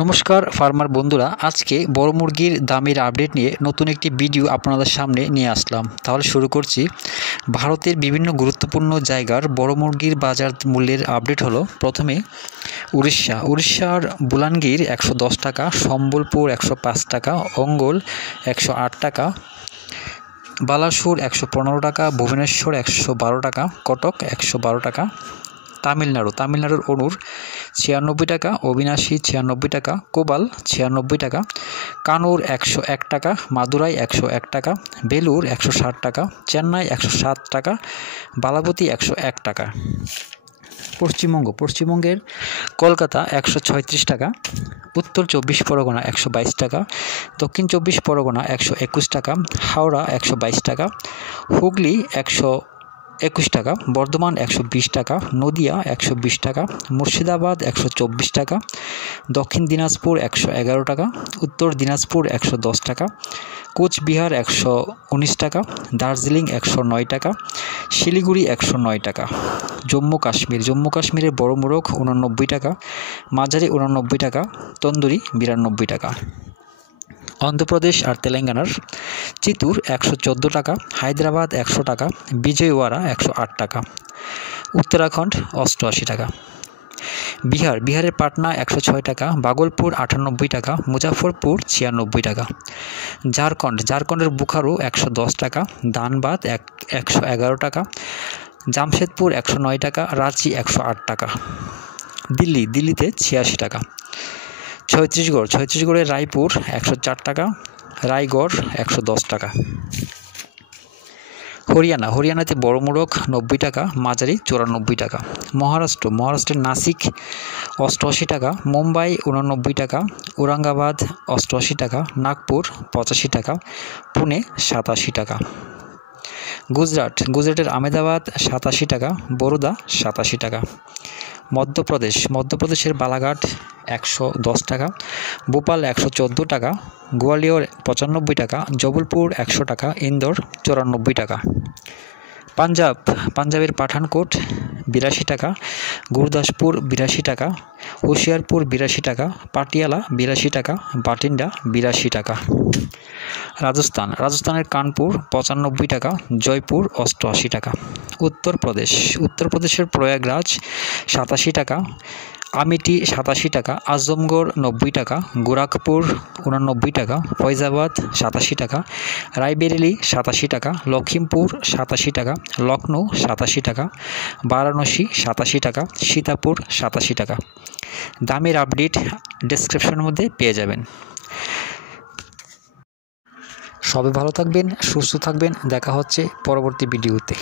নমস্কার ফার্মার বন্ধুরা, আজকে বড় মুরগির দামের আপডেট নিয়ে নতুন একটি ভিডিও আপনাদের সামনে নিয়ে আসলাম। তাহলে শুরু করছি। ভারতের বিভিন্ন গুরুত্বপূর্ণ জায়গার বড় মুরগির বাজার মূল্যের আপডেট হলো। প্রথমে উড়িষ্যার বুলানগীর 110 টাকা, সম্বলপুর 105 টাকা, অঙ্গল 108 টাকা, বালাসুর 115 টাকা, ভুবনেশ্বর 112 টাকা, কটক 112 টাকা। তামিলনাড়ুর অনুর 96 টাকা, অবিনাশী 96 টাকা, কোবাল 96 টাকা, কানুর 101 টাকা, মাদুরাই 101 টাকা, বেলুর 160 টাকা, চেন্নাই 107 টাকা, বালাবতী 101 টাকা। পশ্চিমবঙ্গের কলকাতা 136 টাকা, উত্তর 24 পরগনা 122 টাকা, দক্ষিণ 24 পরগনা 121 টাকা, হাওড়া 122 টাকা, হুগলি 121 টাকা, বর্ধমান 120 টাকা, নদিয়া 120 টাকা, মুর্শিদাবাদ 124 টাকা, দক্ষিণ দিনাজপুর 111 টাকা, উত্তর দিনাজপুর 110 টাকা, কোচবিহার 119 টাকা, দার্জিলিং 109 টাকা, শিলিগুড়ি 109 টাকা। জম্মু কাশ্মীরের বড় মোরগ 89 টাকা, মাঝারি 89 টাকা, তন্দুরি 92 টাকা। অন্ধ্রপ্রদেশ আর তেলেঙ্গানার চিত্তুর 114 টাকা, হায়দ্রাবাদ 100 টাকা, বিজয়ওয়াড়া 108 টাকা, উত্তরাখণ্ড 88 টাকা। বিহারের পাটনা 106 টাকা, ভাগলপুর 98 টাকা, মুজাফরপুর 96 টাকা। ঝাড়খণ্ডের বুখারো 110 টাকা, ধানবাদ 111 টাকা, জামশেদপুর 109 টাকা, রাঁচি 108 টাকা। দিল্লিতে 86 টাকা। ছত্তিশগড়ের রায়পুর 104 টাকা, রায়গড় 110 টাকা। হরিয়ানাতে বড় মোরগ 90 টাকা, মাঝারি 94 টাকা। মহারাষ্ট্রের নাসিক 88 টাকা, মুম্বাই 89 টাকা, ঔরঙ্গাবাদ 88 টাকা, নাগপুর 85 টাকা, পুনে 87 টাকা। গুজরাটের আহমেদাবাদ 87 টাকা, বরোদা 87 টাকা। মধ্যপ্রদেশের বালাঘাট 110 টাকা, ভোপাল 114 টাকা, গোয়ালিয়র 95 টাকা, জবলপুর 100 টাকা, ইন্দোর 94 টাকা। পাঞ্জাবের পাঠানকোট 82 টাকা, গুরদাসপুর 82 টাকা, হুশিয়ারপুর 82 টাকা, পাটিয়ালা 82 টাকা, বাটিন্ডা 82 টাকা। রাজস্থানের কানপুর 95 টাকা, জয়পুর 88 টাকা। উত্তরপ্রদেশের প্রয়াগরাজ 87 টাকা, আমেঠি 87 টাকা, আজমগড় 90 টাকা, গোরখপুর 89 টাকা, ফৈজাবাদ 87 টাকা, রায়বেরেলি 87 টাকা, লখিমপুর 87 টাকা, লখনৌ 87 টাকা, বারাণসী 87 টাকা, সীতাপুর 87 টাকা। দামের আপডেট ডেসক্রিপশনের মধ্যে পেয়ে যাবেন। সবাই ভালো থাকবেন, সুস্থ থাকবেন। দেখা হচ্ছে পরবর্তী ভিডিওতে।